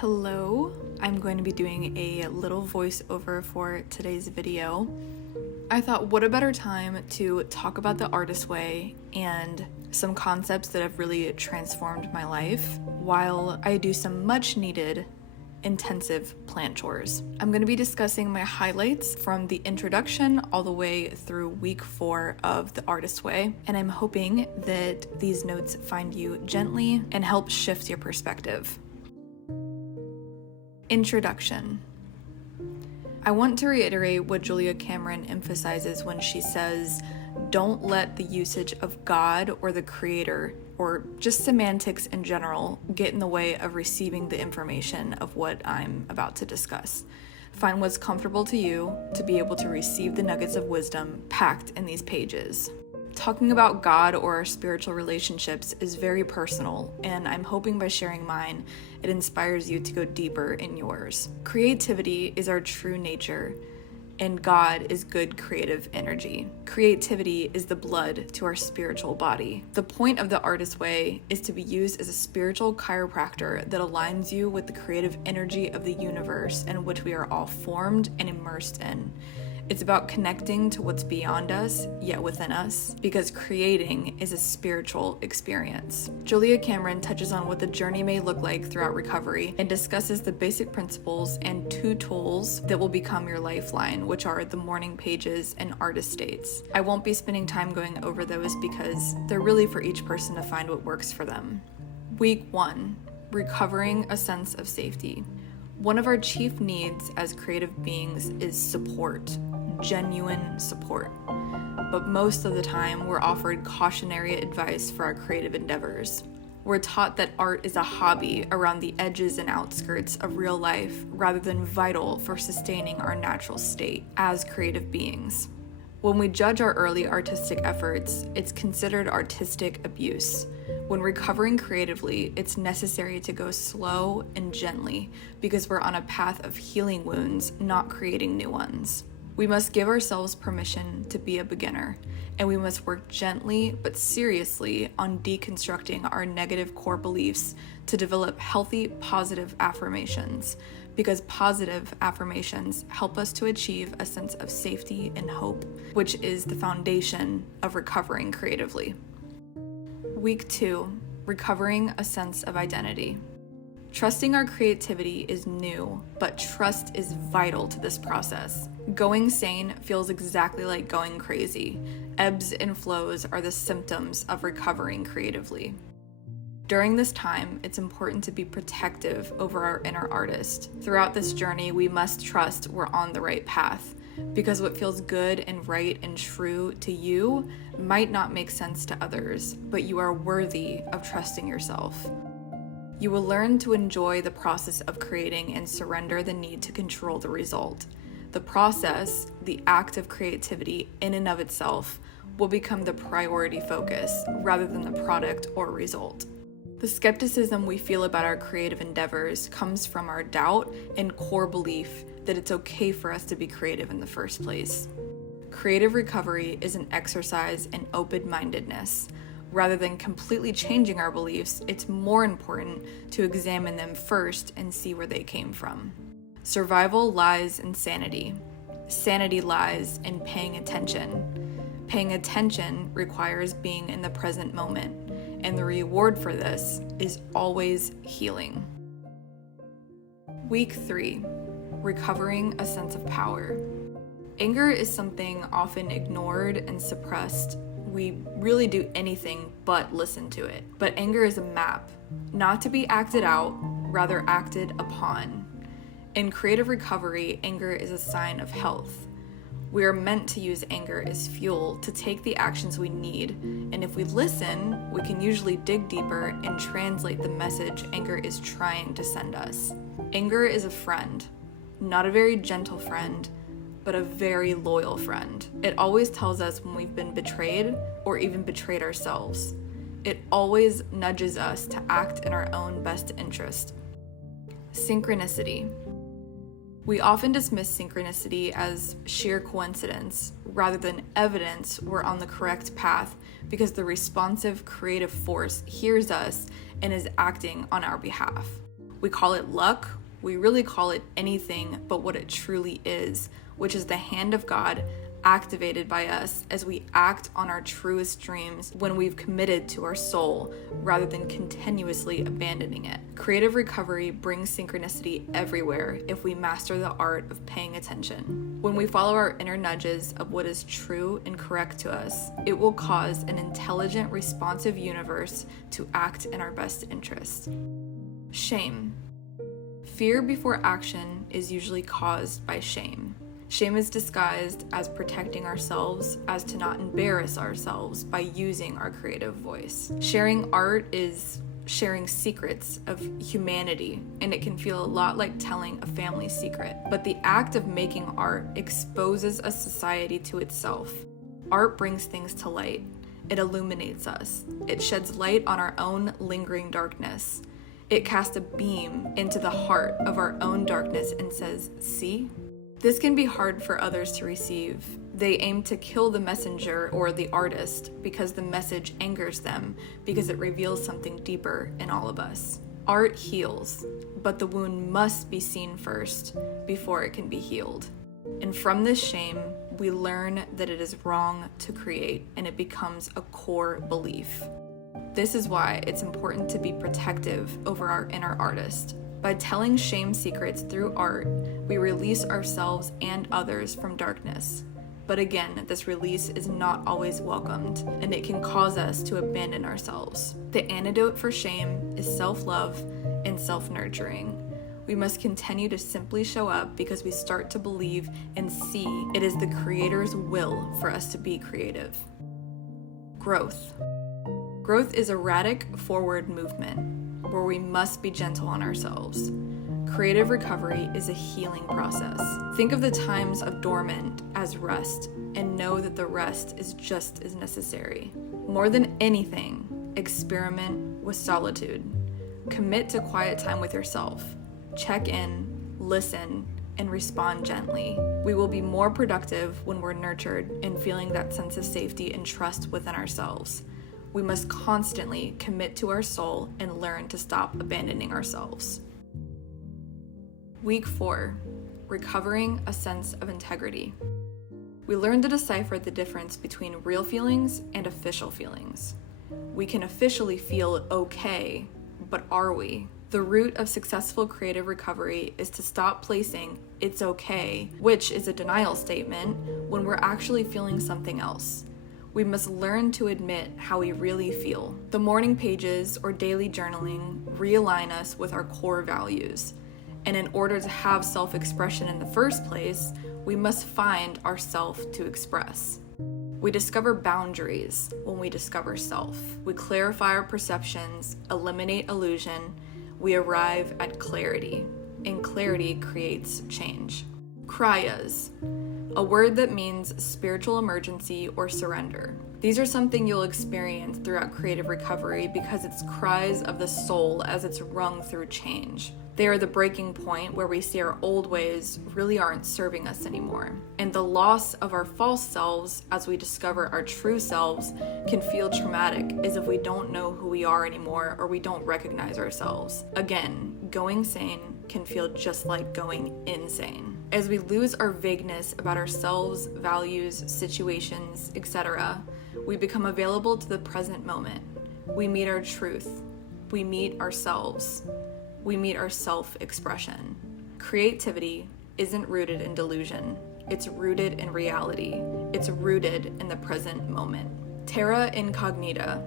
Hello, I'm going to be doing a little voiceover for today's video. I thought, what a better time to talk about the artist way and some concepts that have really transformed my life while I do some much needed intensive plant chores. I'm going to be discussing my highlights from the introduction all the way through week 4 of the artist way, and I'm hoping that these notes find you gently and help shift your perspective. Introduction. I want to reiterate what Julia Cameron emphasizes when she says, don't let the usage of God or the creator or just semantics in general get in the way of receiving the information of what I'm about to discuss. Find what's comfortable to you to be able to receive the nuggets of wisdom packed in these pages. Talking about God or our spiritual relationships is very personal, and I'm hoping by sharing mine, it inspires you to go deeper in yours. Creativity is our true nature, and God is good creative energy. Creativity is the blood to our spiritual body. The point of the artist way is to be used as a spiritual chiropractor that aligns you with the creative energy of the universe in which we are all formed and immersed in. It's about connecting to what's beyond us, yet within us, because creating is a spiritual experience. Julia Cameron touches on what the journey may look like throughout recovery and discusses the basic principles and 2 tools that will become your lifeline, which are the morning pages and artist states. I won't be spending time going over those because they're really for each person to find what works for them. Week 1, recovering a sense of safety. One of our chief needs as creative beings is support. Genuine support. But most of the time, we're offered cautionary advice for our creative endeavors. We're taught that art is a hobby around the edges and outskirts of real life rather than vital for sustaining our natural state as creative beings. When we judge our early artistic efforts, it's considered artistic abuse. When recovering creatively, it's necessary to go slow and gently because we're on a path of healing wounds, not creating new ones. We must give ourselves permission to be a beginner, and we must work gently but seriously on deconstructing our negative core beliefs to develop healthy, positive affirmations, because positive affirmations help us to achieve a sense of safety and hope, which is the foundation of recovering creatively. Week 2, recovering a sense of identity. Trusting our creativity is new, but trust is vital to this process. Going sane feels exactly like going crazy. Ebbs and flows are the symptoms of recovering creatively. During this time, it's important to be protective over our inner artist. Throughout this journey, we must trust we're on the right path, because what feels good and right and true to you might not make sense to others, but you are worthy of trusting yourself. You will learn to enjoy the process of creating and surrender the need to control the result. The process, the act of creativity in and of itself, will become the priority focus rather than the product or result. The skepticism we feel about our creative endeavors comes from our doubt and core belief that it's okay for us to be creative in the first place. Creative recovery is an exercise in open-mindedness. Rather than completely changing our beliefs, it's more important to examine them first and see where they came from. Survival lies in sanity. Sanity lies in paying attention. Paying attention requires being in the present moment, and the reward for this is always healing. Week 3, recovering a sense of power. Anger is something often ignored and suppressed. We really do anything but listen to it. But anger is a map, not to be acted out, rather acted upon. In creative recovery, anger is a sign of health. We are meant to use anger as fuel to take the actions we need, and if we listen, we can usually dig deeper and translate the message anger is trying to send us. Anger is a friend, not a very gentle friend, but a very loyal friend. It always tells us when we've been betrayed or even betrayed ourselves. It always nudges us to act in our own best interest. Synchronicity. We often dismiss synchronicity as sheer coincidence rather than evidence we're on the correct path because the responsive creative force hears us and is acting on our behalf. We call it luck. We really call it anything but what it truly is, which is the hand of God activated by us as we act on our truest dreams when we've committed to our soul rather than continuously abandoning it. Creative recovery brings synchronicity everywhere if we master the art of paying attention. When we follow our inner nudges of what is true and correct to us, it will cause an intelligent, responsive universe to act in our best interest. Shame. Fear before action is usually caused by shame. Shame is disguised as protecting ourselves as to not embarrass ourselves by using our creative voice. Sharing art is sharing secrets of humanity, and it can feel a lot like telling a family secret. But the act of making art exposes a society to itself. Art brings things to light. It illuminates us. It sheds light on our own lingering darkness. It casts a beam into the heart of our own darkness and says, "See?" This can be hard for others to receive. They aim to kill the messenger or the artist because the message angers them, because it reveals something deeper in all of us. Art heals, but the wound must be seen first before it can be healed. And from this shame, we learn that it is wrong to create, and it becomes a core belief. This is why it's important to be protective over our inner artist. By telling shame secrets through art, we release ourselves and others from darkness. But again, this release is not always welcomed, and it can cause us to abandon ourselves. The antidote for shame is self-love and self-nurturing. We must continue to simply show up because we start to believe and see it is the Creator's will for us to be creative. Growth. Growth is erratic forward movement where we must be gentle on ourselves. Creative recovery is a healing process. Think of the times of dormant as rest and know that the rest is just as necessary. More than anything, experiment with solitude. Commit to quiet time with yourself. Check in, listen, and respond gently. We will be more productive when we're nurtured and feeling that sense of safety and trust within ourselves. We must constantly commit to our soul and learn to stop abandoning ourselves. Week 4, recovering a sense of integrity. We learn to decipher the difference between real feelings and official feelings. We can officially feel okay, but are we? The root of successful creative recovery is to stop placing "it's okay," which is a denial statement, when we're actually feeling something else. We must learn to admit how we really feel. The morning pages or daily journaling realign us with our core values. And in order to have self-expression in the first place, we must find ourself to express. We discover boundaries when we discover self. We clarify our perceptions, eliminate illusion. We arrive at clarity, and clarity creates change. Kriyas. A word that means spiritual emergency or surrender. These are something you'll experience throughout creative recovery because it's cries of the soul as it's wrung through change. They are the breaking point where we see our old ways really aren't serving us anymore. And the loss of our false selves as we discover our true selves can feel traumatic, as if we don't know who we are anymore or we don't recognize ourselves. Again, going sane can feel just like going insane. As we lose our vagueness about ourselves, values, situations, etc., we become available to the present moment. We meet our truth. We meet ourselves. We meet our self-expression. Creativity isn't rooted in delusion. It's rooted in reality. It's rooted in the present moment. Terra incognita,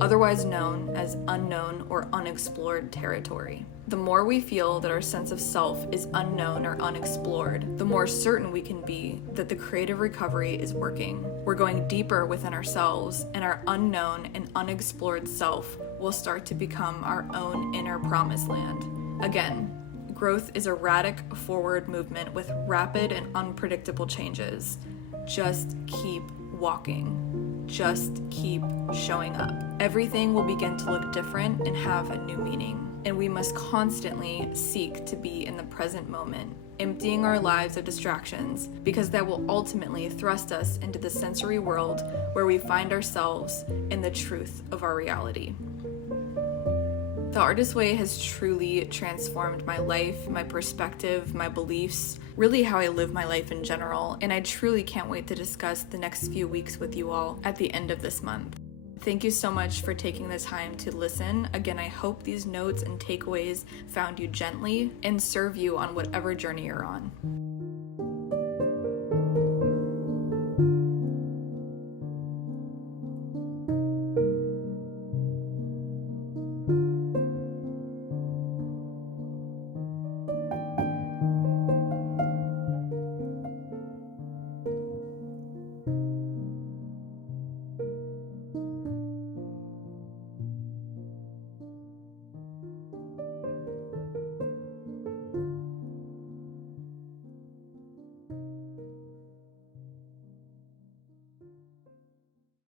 otherwise known as unknown or unexplored territory. The more we feel that our sense of self is unknown or unexplored, the more certain we can be that the creative recovery is working. We're going deeper within ourselves, and our unknown and unexplored self will start to become our own inner promised land. Again, growth is erratic forward movement with rapid and unpredictable changes. Just keep walking. Just keep showing up. Everything will begin to look different and have a new meaning. And we must constantly seek to be in the present moment, emptying our lives of distractions, because that will ultimately thrust us into the sensory world where we find ourselves in the truth of our reality. The Artist Way has truly transformed my life, my perspective, my beliefs, really how I live my life in general, and I truly can't wait to discuss the next few weeks with you all at the end of this month. Thank you so much for taking the time to listen. Again, I hope these notes and takeaways found you gently and serve you on whatever journey you're on.